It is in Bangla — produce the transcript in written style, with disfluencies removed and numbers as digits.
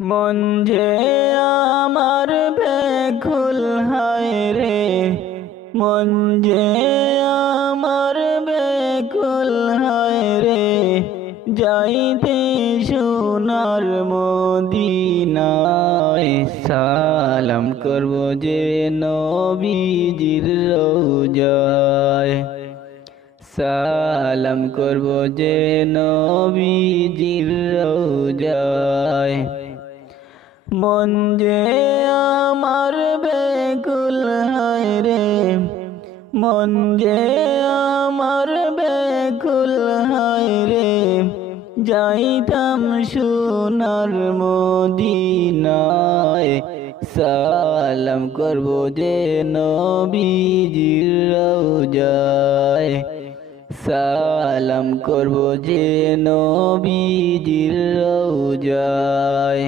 মন যে আমার ব্যাকুল হায় রে, মন যে আমার ব্যাকুল হায় রে, যাইতে সোনার মদিনায়। সালাম করব যে নবীজির রওজায়, সালাম করব যে নবীজির রওজায়। মন যে আমার ব্যাকুল হায় রে, মন যে আমার ব্যাকুল হায় রে, যাইতাম সোনার মদিনায়। সালাম করব যে নবীজির রওজায়, সালাম করব যে নবীজির রওজায়।